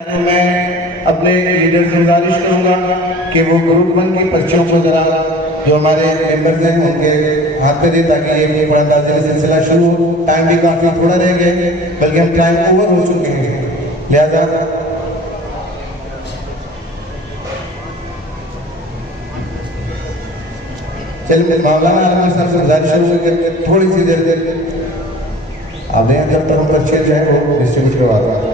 तो मैं अपने लीडर से गुजारिश करूंगा कि वो ग्रुप 1 की पर्चियों को जरा जो हमारे मेंबर्स हैं उनके हाथ पे दे ताकि ये कुरान सिलसिला शुरू हो। टाइम भी काफ़ी थोड़ा रह गए, बल्कि हम टाइम ओवर हो चुके हैं, लिहाजा चलिए मौलाना आलम साहब से गुजारिश करूंगा कि थोड़ी सी देर अब जब तक हम पर्चे जो है वो डिस्ट्रीब्यूट करवा रहा है।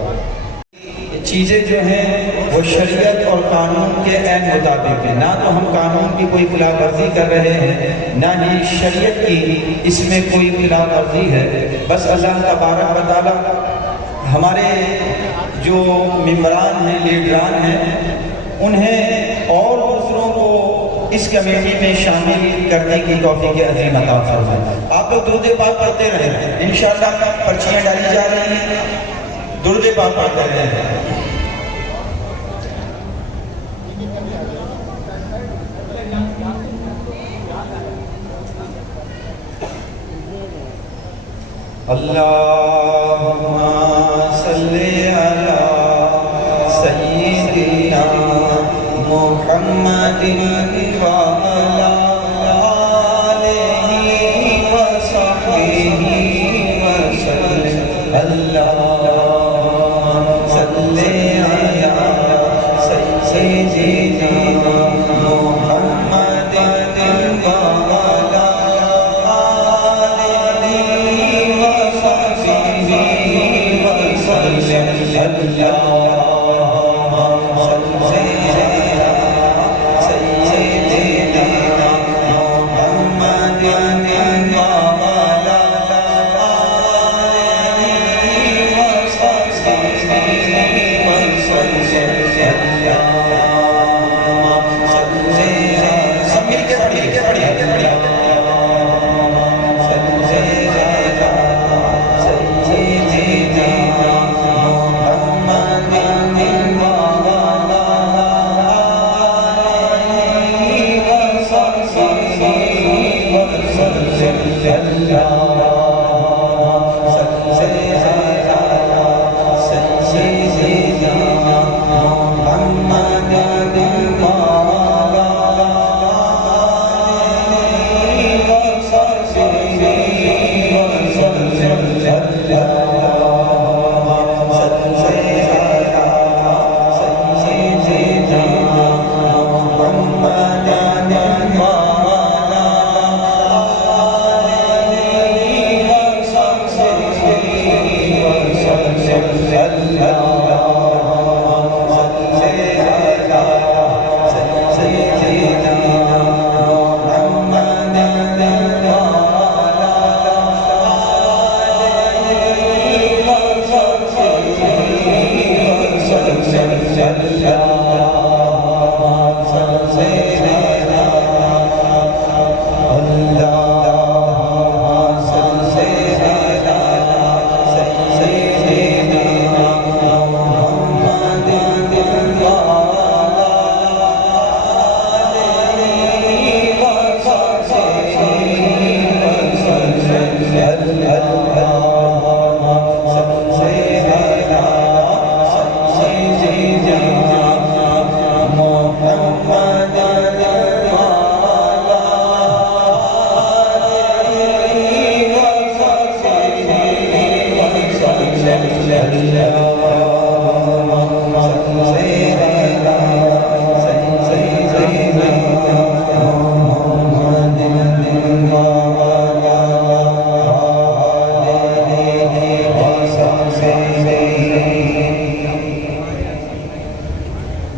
चीज़ें जो हैं वो शरीयत और कानून के ऐन मुताबिक है, ना तो हम कानून की कोई खिलाफ वर्जी कर रहे हैं ना ही शरीयत की इसमें कोई खिलाफ वर्जी है। बस अल्लाह तबारक व तआला हमारे जो मेंबरान हैं, लीडरान हैं, उन्हें और दूसरों को इस कमेटी में शामिल करने की तौफीक अज़ीम अता फरमाए। आप लोग दुरूद पाक पढ़ते रहें, इंशाअल्लाह पर्चियाँ डाली जा रही हैं, दुरूद पाक पढ़ते रहें। अल्लाहुम्मा सल्ली अला सय्यिदिना मुहम्मदिन व अला आलिहि व सहबिहि व सल्लम। अल्लाहुम्मा सल्ली अला सय्यिदिना मुहम्मदिन व अला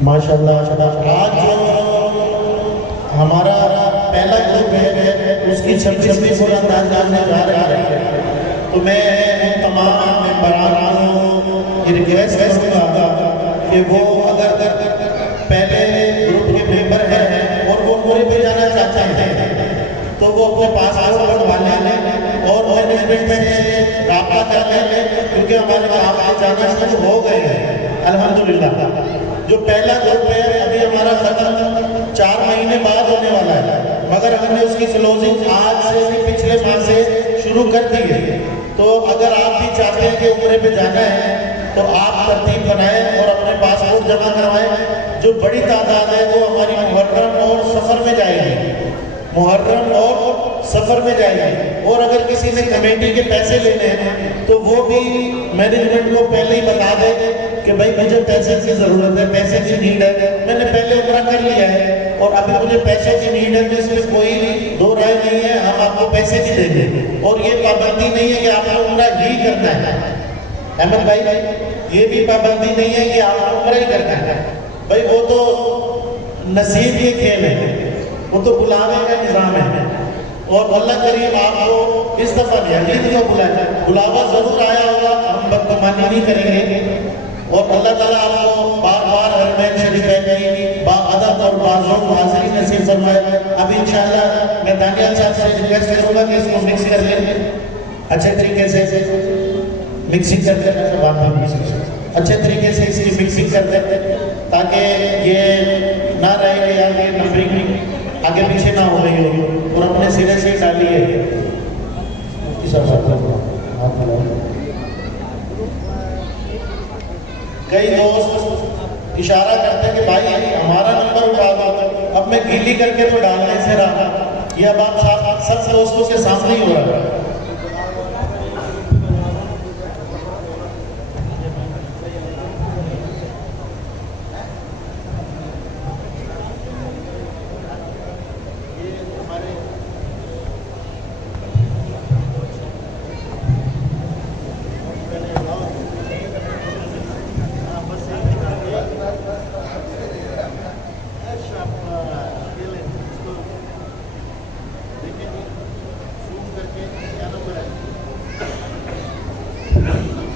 माशाअल्लाह। आज जो हमारा पहला ग्रुप है उसकी 26वीं अंदाज डालने जा रहा है, तो मैं तमाम मेंबरानों को रिक्वेस्ट करूँगा कि वो अगर पहले ग्रुप के मेंबर हैं और वो पूरे पे जाना चाहते हैं तो वो अपने पासपोर्ट बनवा लें और मैनेजमेंट में रब्ता कर लें, क्योंकि हमारे काम जाना शुरू हो गए हैं अल्हम्दुलिल्लाह। जो पहला ग्रुप है अभी हमारा खत्म 4 महीने बाद होने वाला है, मगर हमने उसकी क्लोजिंग आज से भी पिछले माह से शुरू कर दी है। तो अगर आप भी चाहते हैं कि उम्रे पे जाना है तो आप तरतीब बनाएं और अपने जमा करवाएं। जो बड़ी तादाद है वो हमारी मुहर्रम और सफ़र में जाएगी, मुहर्रम और सफ़र में जाएगी। और अगर किसी ने कमेटी के पैसे लेने हैं तो वो भी मैनेजमेंट को पहले ही बता दे कि भाई मुझे पैसे की ज़रूरत है, पैसे की नीड है, मैंने पहले उम्रा कर लिया है और अभी मुझे पैसे की नीड है, तो इसमें कोई दो राय नहीं है, हम आपको पैसे भी देंगे। और ये पाबंदी नहीं है कि आपको उम्रा ही करना है अहमद भाई, ये भी पाबंदी नहीं है कि आपको उम्रा ही करना है भाई, वो तो नसीब के खेल है, वो तो बुलावे का निज़ाम है। और अल्लाह करीम आपको इस दफ़ा यकीन को बुलाया, बुलावा ज़रूर आया होगा, हम बदगुमानी नहीं करेंगे। और अल्लाह ताला आपको बार बार हरमैन शरीफ की बाअदब और बाज़ौक़ हाज़िरी नसीब फरमाए। अब इंशाअल्लाह मैं दानियाल साहब से रिक्वेस्ट करूँगा कि इसको मिक्स कर लें अच्छे तरीके से, मिक्सिंग कर दें, अच्छे तरीके से इसकी मिक्सिंग कर दें ताकि ये ना रहे कि यार ये नंबरिंग आगे पीछे ना हो रही हो। और अपने सिरे से डालिए कई दोस्त इशारा करते हैं कि भाई हमारा नंबर उठा दो, अब मैं गीली करके तो डालने से रहा, ये अब आप सब दोस्तों के सामने ही हो रहा है।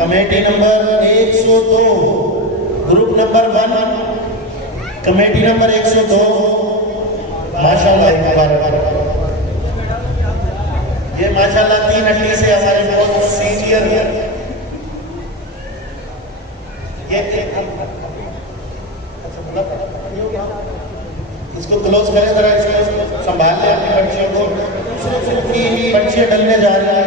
Committee number 102, group number 1, committee number 102, माशाल्लाह। ये माशाल्लाह 3 हड्डी से हमारे बहुत सीनियर ये इसको क्लोज करें जरा, इसको संभाल लें अपनी बच्चियों को, बच्चियाँ डलने जा रही है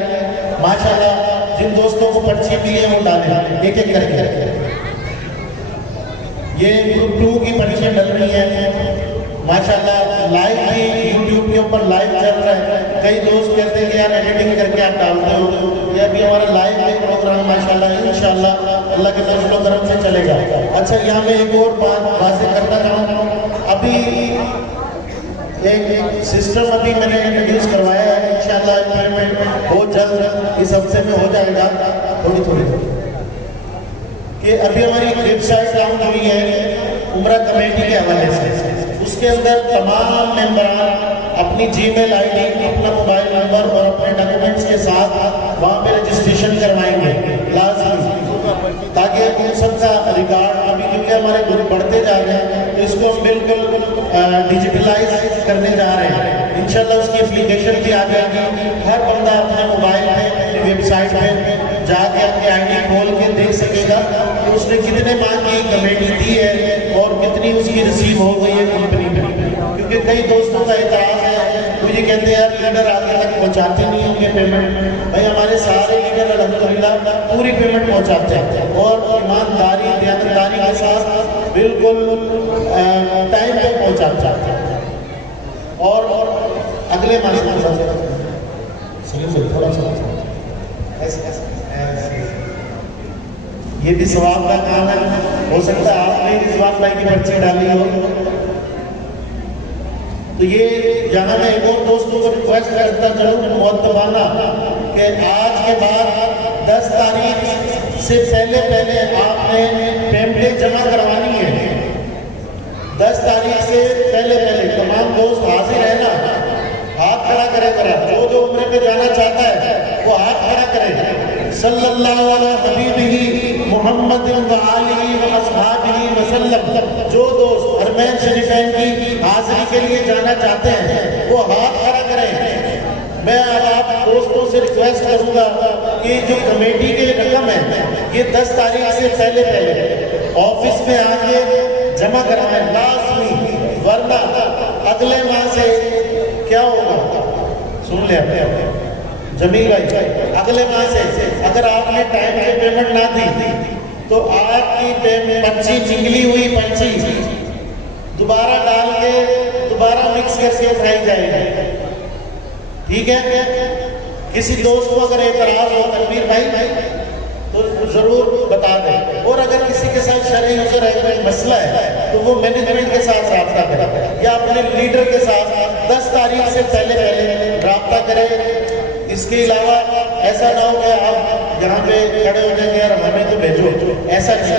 माशाल्लाह। जिन दोस्तों को पर्ची मिली है वो डालें एक एक करके। ये ग्रुप 2 की पर्चियाँ डल रही है माशाल्लाह। लाइव भी यूट्यूब के ऊपर लाइव चल रहा है। कई दोस्त कहते हैं कि यार एडिटिंग करके आप डालते हो, ये अभी हमारा लाइव में प्रोग्राम माशाल्लाह इंशाल्लाह अल्लाह के फजल व करम से चलेगा। अच्छा, यहाँ मैं एक और बात वाज़ेह करना चाहूँ, अभी एक सिस्टम अभी मैंने इंट्रोड्यूस करवाया है, इंशाल्लाह इम्प्लीमेंट बहुत जल्द इस हफ्ते में हो जाएगा, थोड़ी कि अभी हमारी वेबसाइट लॉन्च हुई है उम्रा कमेटी के हवाले से। उसके अंदर तमाम मेंबरान अपनी जीमेल आईडी, अपना मोबाइल नंबर और अपने डॉक्यूमेंट्स के साथ वहाँ पे रजिस्ट्रेशन करवाएंगे लाजमी, ताकि उन सबका रिकॉर्ड अभी क्योंकि हमारे ग्रुप बढ़ते जा रहे हैं तो इसको हम बिल्कुल डिजिटलाइज करने जा रहे हैं। इंशाल्लाह उसकी एप्लीकेशन भी आ जाएगी, हर बंदा अपने मोबाइल पे अपनी वेबसाइट पे जाके अपनी आईडी खोल के देख सकेगा कि उसने कितने माह की कमेटी दी है और कितनी उसकी रिसीव हो गई है कंपनी में। क्योंकि कई दोस्तों का एतराज़ है, मुझे कहते हैं यार लीडर आगे तक पहुँचाते नहीं होंगे पेमेंट। भाई हमारे सारे लीडर अल्हम्दुलिल्लाह पूरी पेमेंट पहुँचाते हैं और ईमानदारी दयानतदारी के साथ बिल्कुल टाइम पे पहुँचाते हैं। और अगले माह थोड़ा सा ये भी सवाब का काम है, हो सकता है आपने रिजवान भाई की पर्ची डाली हो। तो ये यहाँ मैं एक और दोस्तों को रिक्वेस्ट करता चलूँ मुअत्तबाना कि आज के बाद 10 तारीख से पहले आपने पेमेंट जमा करवानी है। 10 तारीख से पहले तमाम दोस्त हाजिर है ना, हाथ खड़ा करे जरा, जो उम्रे पे जाना चाहता है वो हाथ खड़ा करे। सल्लल्लाहु अला हबीबिही मुहम्मद व आलिही व अस्हाबिही वसल्लम। जो दोस्त हरमैन शरीफैन की हाजिरी के लिए जाना चाहते हैं वो हाथ खड़ा करें। मैं अब आप दोस्तों से रिक्वेस्ट करूंगा कि जो कमेटी की रकम है ये 10 तारीख से पहले ऑफिस में आके जमा कराएं लाजमी, वरना अगले माह से क्या होगा सुन ले जमील भाई, अगले माह से अगर आपने टाइम पे पेमेंट ना दी तो आपकी पर्ची निकली हुई पर्ची दोबारा डाल के दोबारा मिक्स करके उठाई जाएगी। ठीक है, किसी दोस्त को अगर एतराज हो तनवीर भाई तो जरूर बता दें, और अगर किसी के साथ शरई उजर है कोई मसला है तो वो मैनेजमेंट के साथ रब्ता करें या अपने लीडर के साथ 10 तारीख से पहले रब्ता करें। इसके अलावा ऐसा ना हो कि आप यहाँ पे खड़े हो जाएंगे यार हमें तो भेजो, ऐसा नहीं है,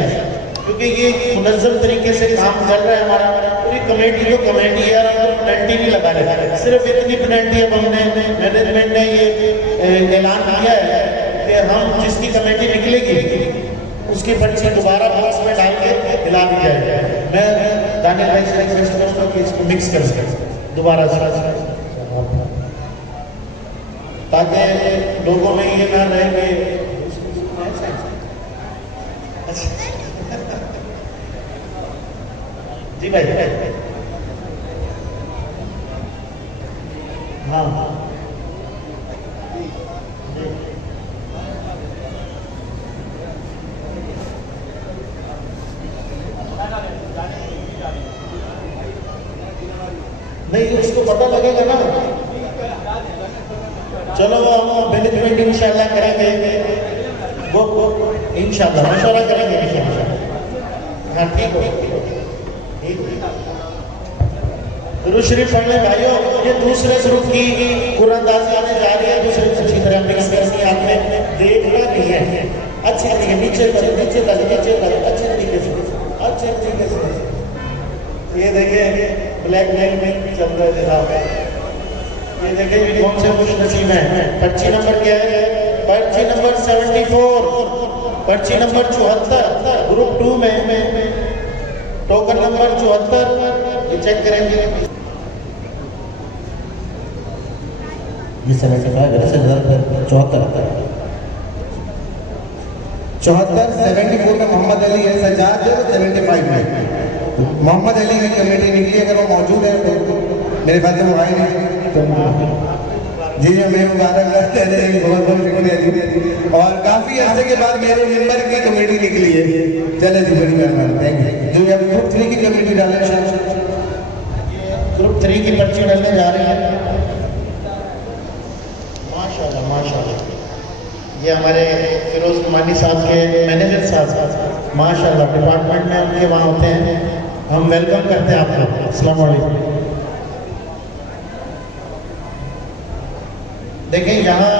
क्योंकि ये मुनज़्ज़म तरीके से काम चल रहा है हमारा। पूरी कमेटी जो कमेटी है यार अंदर पेनल्टी नहीं लगा रहे, सिर्फ इतनी पेनल्टी अब हमने मैनेजमेंट ने ये ऐलान किया है कि हम जिसकी कमेटी निकलेगी उसकी पर्ची दोबारा बॉक्स में डाल के हिला दी जाएगी। मैं दानियल भाई से रिक्वेस्ट करूँगा कि इसको मिक्स कर सकें दोबारा से, ताकि लोगों में ये ना रहे कि जी भाई हाँ नहीं, उसको पता लगेगा ना। चलो हम मैनेजमेंट इंशाल्लाह करेंगे, वो इंशाल्लाह मशवरा करेंगे इंशाल्लाह। हाँ ठीक है, दुरूद शरीफ पढ़ ले भाइयों। ये दूसरे ग्रुप की कुरानदाजी आने जा रही है, दूसरे अच्छी तरह मिक्स करनी है, आपने देखना नहीं है, अच्छे तरीके नीचे तक अच्छे तरीके से। ये देखिए ब्लैक में चल रहा है जनाब, ये देखिए कौन से खुश नसीब है। पर्ची नंबर क्या है? पर्ची नंबर 74, पर्ची नंबर 74 ग्रुप 2 में टोकन नंबर 74, ये चेक करेंगे। ये 75 74 में मोहम्मद अली है, सजाद 75 में मोहम्मद अली की कमेटी निकली। अगर वो मौजूद है तो मेरे ख्याल से वो आए नहीं। जी हमें मुबारक कहते हैं, बहुत बहुत शुक्रिया जी। और काफ़ी अर्से के बाद मेरे मेंबर की कमेटी निकली है, चले जी बड़ी मेहरबानी, थैंक यू। जो अब ग्रुप 3 की कमेटी डालें, ग्रुप 3 की पर्ची डालने जा रहे हैं। माशाल्लाह माशाल्लाह, ये हमारे फिरोज कुमानी साहब के मैनेजर साहब माशाल्लाह डिपार्टमेंट में उनके वहाँ होते हैं, हम वेलकम करते हैं आपको। अस्सलाम वालेकुम। देखिए यहाँ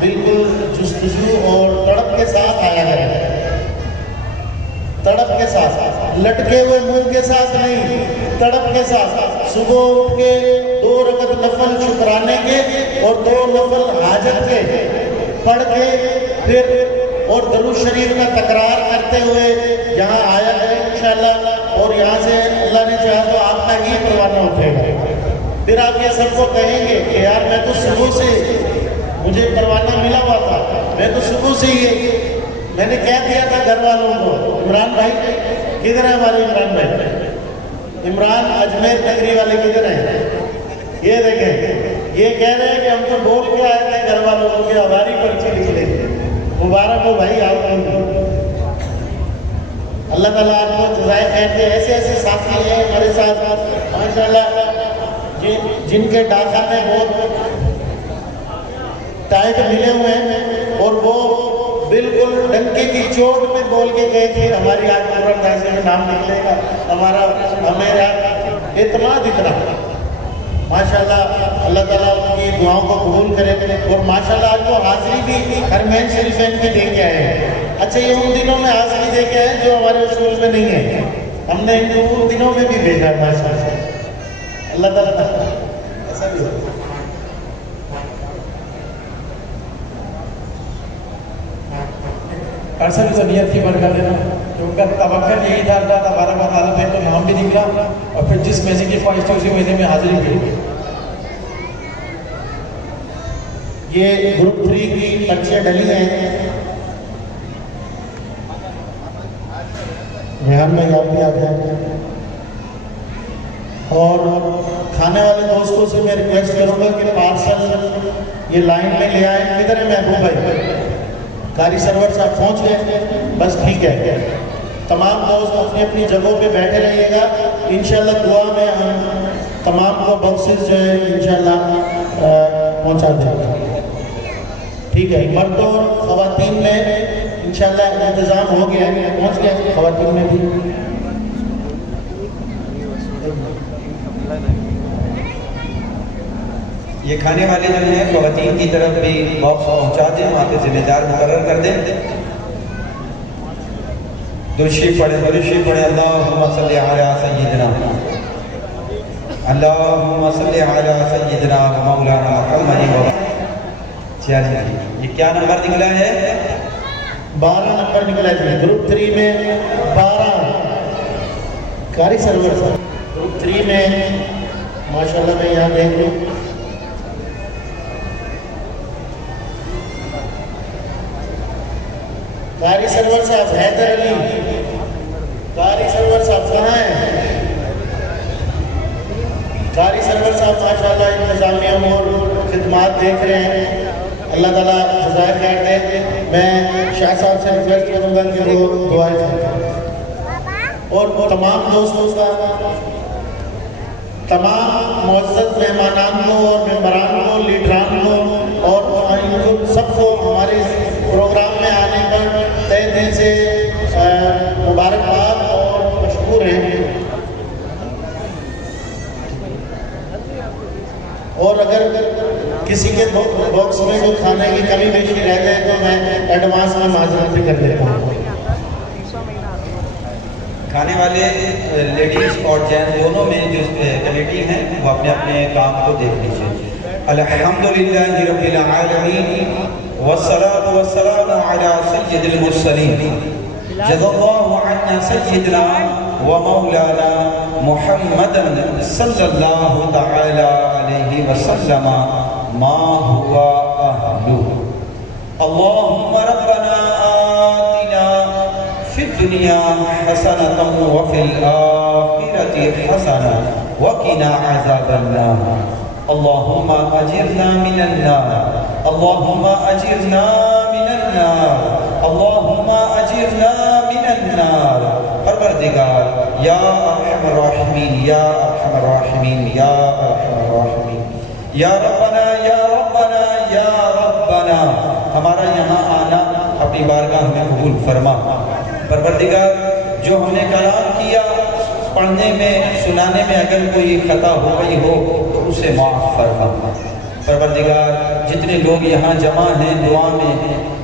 बिल्कुल जुस्तजू और तड़प के साथ आया है, तड़प के साथ, लटके हुए मुंह के साथ नहीं, तड़प के साथ। सुबह उठ के 2 रकत नफल शुक्राने के और 2 नफल हाजत के पढ़ के फिर और दरूद शरीफ का तकरार करते हुए यहाँ आया है इंशाल्लाह। और यहाँ से अल्लाह ने चाहा तो आपका ही परवाना उठेगा। फिर आप ये सबको कहेंगे कि यार मैं तो सुबह से मुझे परवाना मिला हुआ था, मैं तो सुबह से ही मैंने कह दिया था घर वालों को। इमरान भाई किधर है हमारे इमरान भाई? इमरान अजमेर नगरी वाले किधर हैं? ये देखें, ये कह रहे हैं कि हम तो बोल के आए थे घर वालों को कि हमारी पर्ची निकले। मुबारक हो भाई आपको, अल्लाह ताला आपको जज़ाए खैर दे। ऐसे ऐसे साथी हैं हमारे साथ माशाल्लाह, जिनके डाका में बहुत टाइट मिले हुए हैं और वो बिल्कुल डंके की चोट में बोल के गए थे हमारी आज कुरानदाजी में नाम निकलेगा हमारा, हमें एतमाद इतना माशाल्लाह। अल्लाह ताला उनकी दुआओं को कबूल करे। और माशाल्लाह आज वो हाजिरी भी हरमैन शरीफैन की दे के आए हैं। अच्छा, ये उन दिनों में हाजिरी दे के आए जो हमारे उसूल में नहीं है, हमने इनको उन दिनों में भी भेजा है माशाल्लाह। अल्लाह ताला ऐसा भी हो। अरसल ज़मीयत की बरकत है ना, कि उनका तवक्कुल यही था अल्लाह तबारक व तआला पे, तो नाम भी निकला और फिर जिस महीने की ख्वाहिश थी उसी महीने में हाजिरी भी। ये ग्रुप 3 की पर्चियाँ डली हैं, रेहान में आप भी आ गए। और खाने वाले दोस्तों से मैं रिक्वेस्ट करूँगा कि पार्सल ये लाइन में ले आए। किधर है महबूब भाई? कारी सरवर साहब पहुंच गए, बस ठीक है। तमाम दोस्त अपनी अपनी जगहों पे बैठे रहिएगा। इंशाल्लाह दुआ में हम तमाम को बख्शिश जो है इंशाल्लाह पहुंचा देंगे। ठीक है, मर्दों और ख़वातीन में इंशाल्लाह इंतज़ाम हो गया है, पहुंच गया ख़वातीन में भी। ये खाने वाले जो हैं ख़वातीन की तरफ भी बॉक्स पहुंचा दें, वहाँ पे जिम्मेदार मुकर्रर कर दें। दुरुशी पढ़े अल्लाहुम्मा सल्ली अला सय्यिदिना, अल्लाहुम्मा सल्ली अला सय्यिदिना व मौलाना मुहम्मद। चलिए, ये क्या नंबर निकला है? 12 नंबर निकला जी। ग्रुप 3 में 12 कारी सरवर साहब। ग्रुप 3 में माशाल्लाह मैं यहाँ देख लूँ, कारी सरवर साहब हैदर अली। कारी सरवर साहब कहाँ हैं? कारी सरवर साहब माशाल्लाह इंतजामिया और खिदमात देख रहे हैं, अल्लाह ताला जज़ाए खैर दे। मैं शाह साहब से रिक्वेस्ट करूँगा कि वो दुआएं करें। और तमाम दोस्तों का, तमाम मुअज़्ज़ज़ मेहमानान को और मेंबरान को, लीडरान को और इनको सबको हमारे प्रोग्राम में आने पर तहे दिल से मुबारकबाद और मशकूर हैं। और अगर किसी के बॉक्स में कोई खाने की कमी बेशी रह जाए तो मैं एडवांस में माजरत भी कर लेता हूँ। खाने वाले लेडीज़ और जेंट्स दोनों में जो कमेटी हैं वो अपने अपने काम को देख लीजिए। अल्हम्दुलिल्लाहि रब्बिल आलमीन वस्सलातु वस्सलामु अला सय्यिदिल मुरसलीन जज़ाल्लाहु अन्ना सय्यिदना व मौलाना मुहम्मदन सल्लल्लाहु तआला अलैहि वसल्लम मा हुवा अहलु। अल्लाहुम्मा रब्बना आतिना फिद दुनिया हसनतन व फिल आखिरति हसना व क़िना अज़ाबन नार। अल्लाहुम्मा अजिरना मिनन नार, अल्लाहुम्मा अजिरना मिनन नार, अल्लाहुम्मा अजिरना मिनन नार। परवरदिगार या अरहमर राहिमीन, या अरहमर राहिमीन, या अरहमर राहिमीन, या रब्बना या रब्बना या रब्बना। हमारा यहाँ आना अपनी बारगाह में कबूल फरमा। परवरदिगार जो हमने कलाम किया, पढ़ने में सुनाने में अगर कोई खता हो गई हो तो उसे माफ़ फरमा। परवरदिगार जितने लोग यहाँ जमा हैं दुआ में,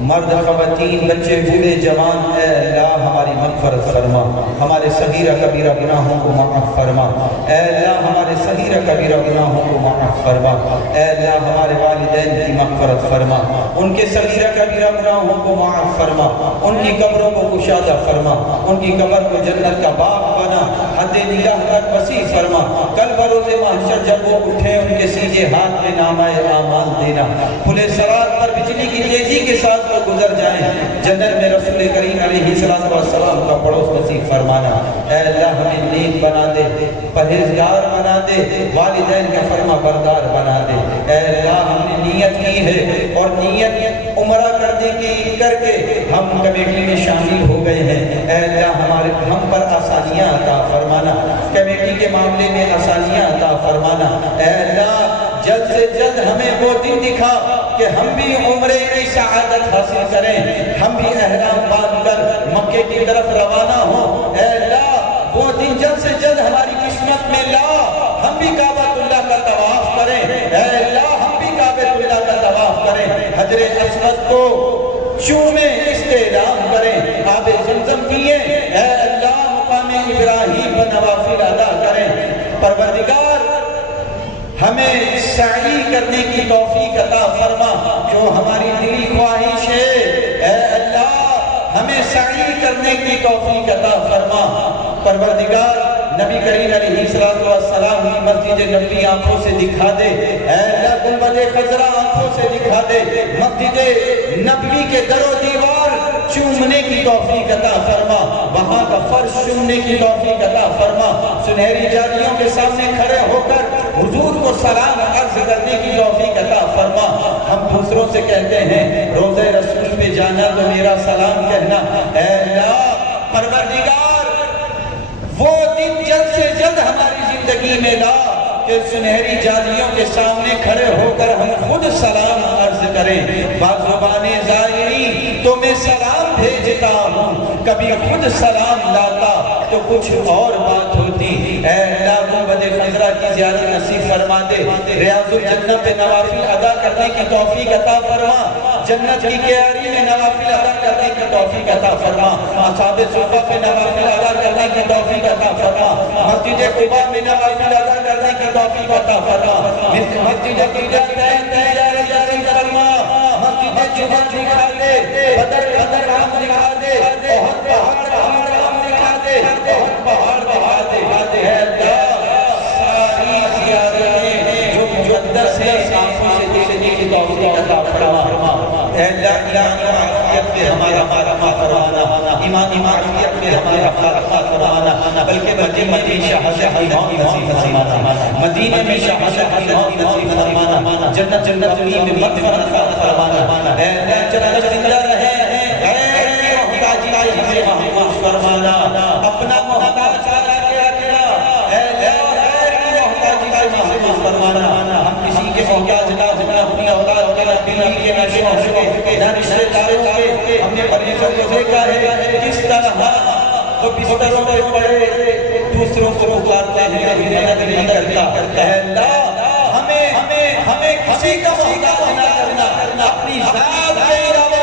मर्द ख़वातीन बच्चे बूढ़े जवान, ऐ अल्लाह हमारी मग़फ़िरत फरमा, हमारे सगीरा कबीरा गुनाहों को माफ़ फरमा। ऐ अल्लाह हमारे सगीरा कबीरा गुनाहों को माफ़ फरमा। ऐ अल्लाह हमारे वालिदैन की मग़फ़िरत फरमा, उनके सगीरा कबीरा गुनाहों को माफ़ फरमा, उनकी कब्रों को कुशादा फरमा, उनकी कब्र को जन्नत का बाग बना, हद निगाह तक वसी फरमा। कल बरोज़े महशर जब वो उठे उनके सीधे हाथ में नामाए आमाल देना, खुले सरात पर बिजली की तेजी के साथ वो गुजर जाएं, जन्नत में रसूल करीम अलैहिस्सलातु वस्सलाम का पड़ोस नसीब फरमाना। ऐ अल्लाह हमें नेक बना दे, परहेजगार बना दे, वालिदैन का फरमा बरदार बना दे। ऐ अल्लाह हमने नियत की है और नियत उम्रा करने की करके हम कमेटी में शामिल हो गए हैं। ऐ अल्लाह हमारे हम पर आसानियाँ अता फरमाना, कमेटी के मामले में आसानियाँ अता फरमाना। ऐ अल्लाह जल्द से जल्द हमें वो दिन दिखा कि हम भी उम्रे की सआदत हासिल करें, हम भी एहराम बांधकर मक्के की तरफ रवाना हो। ऐ अल्लाह वो दिन जल्द से जल्द हमारी किस्मत में ला, हम भी काबतुल्लाह का तवाफ करें। ऐ अल्लाह हम भी काबतुल्लाह का तवाफ करें, हजरे अस्वद को चूमे इस्तेलाम करें, आबे ज़मज़म पिए। ऐ अल्लाह मुक़ामे इब्राहीम पर नवाफिल अदा करें। परवरदिगार हमें सई करने की तौफीक अता फरमा, जो हमारी दिली ख्वाहिश है। ऐ अल्लाह हमें सई करने की तौफीक अता फरमा। परवरदिगार नबी करीम अलैहिस्सलाम की मस्जिद नबी आंखों से दिखा दे, ऐ अल्लाह गुंबद खजरा आंखों से दिखा दे, मस्जिद नबी के दरो दीवार चूमने की तौफीक अता फरमा, वहां का फर्श चूमने की तौफीक अता फरमा, सुनहरी जालियों के सामने खड़े होकर हुजूर को सलाम अर्ज करने की तौफीक अता फरमा। हम दूसरों से कहते हैं रोज़े रसूल पे जाना तो मेरा सलाम कहना, ऐ अल्लाह परवरदिगार वो दिन जल्द से जल्द हमारी जिंदगी में ला कि सुनहरी जालियों के सामने खड़े होकर हम खुद सलाम अर्ज करें। बाज़ुबाने ज़ाहिरी तो मैं सलाम भेजता हूँ, कभी खुद सलाम लाता तो कुछ और बात होती। ऐ अल्लाह गुंबद खजरा की ज़ियारत नसीब फरमा दे, रियाज़ुल जन्नत पे नवाफिल अदा करने की तौफीक अता फरमा, जन्नत की क्यारी में नवाफिल अदा करने की तौफीक अता फरमा, असहाबे सुफ़ा पे नवाफिल अदा करने की तौफीक अता फरमा, मस्जिद कुबा में नवाफिल अदा करने की तौफीक अता फरमा, मस्जिद फरमा, मस्जिद जुमा दिखा दे, बदर राम दिखा दे, बहुत पहाड़ राम दिखा दे, बहुत पहाड़ दिखा दे, है अल्लाह सारी ज़ियारतें जो मुक़द्दस है आंखों से देखने की तौफीक अता फरमा। है अल्लाह ईमान पे हमारा फरमाना, ईमानियत पे हमारा फरमाना, बल्कि मदीने शहादत नसीब फरमाना, मदीने में शहादत नसीब फरमाना, जन्नत में मग़फ़िरत फरमाना, है अल्लाह जन्नत जिंदा रहे, गैर की मोहताजी हमें महफूज़ फरमाना, अपना मोहताज रखना, है अल्लाह गैर की मोहताजी से महफूज़ फरमाना। हम किसी के मोहताज ना होना, अपनी औलाद के ना बीवी के ना शौहर के ना रिश्तेदारों के, हमने परमेश्वर को देखा है किस तरह वो बिस्तरों पे पड़े दूसरों को पुकारते हैं, कभी मदद नहीं करता। है अल्लाह हमें किसी का मोहताज ना करना, अपनी ज़ात के अलावा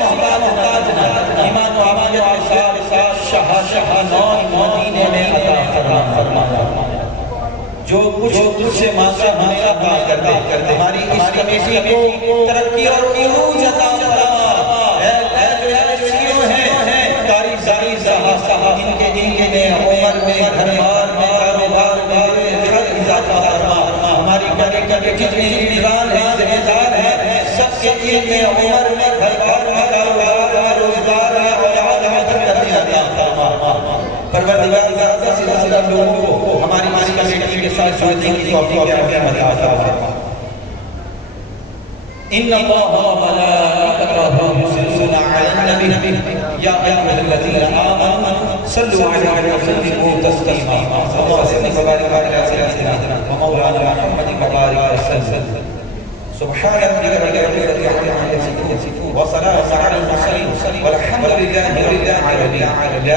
मोहताज ना करना। ईमान व अमानत के साथ शहादत मदीने में अता फरमा। जो कुछ तुझसे मांगा हमें अता कर दे, हमारी इस कमेटी को तरक्की और उरूज अता फरमा। हैं कारी ज़ारी ज़हा इनके उम्र में, घर-बार में, कारोबार में हर इज़ाफ़ा फरमा। हमारी कमेटी जितने निज़ाम हैं, ज़िम्मेदार हैं, सबके इल्म में, उम्र में, घर-बार में, कारोबार में, रोज़गार में, औलाद में बरकत अता फरमा। परवरदिगार ज़्यादा से ज़्यादा लोगों को हमारी इस कमेटी के साथ जुड़ने की तौफ़ीक़ अता फरमा। इन्नल्लाह व मलाइकतहु युसल्लूना अलन नबी या अय्युहल्लज़ीना आमनू सल्लु अलैहि व सल्लिमू तस्लीमा। अल्लाहुम्मा सल्लि व बारिक अला सय्यिदिना व मौलाना मुहम्मद व बारिक वसल्लम। सुब्हान रब्बिका रब्बिल इज़्ज़ति अम्मा यसिफून व सलामुन अलल मुरसलीन वल्हम्दुलिल्लाहि रब्बिल आलमीन।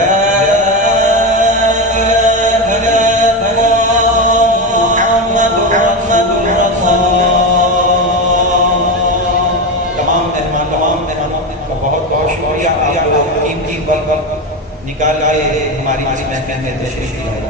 तमाम मेहमानों का बहुत बहुत शुक्रिया, आप लोग कीमती वक्त निकाल आए हमारी इस महफिल में तशरीफ लाए।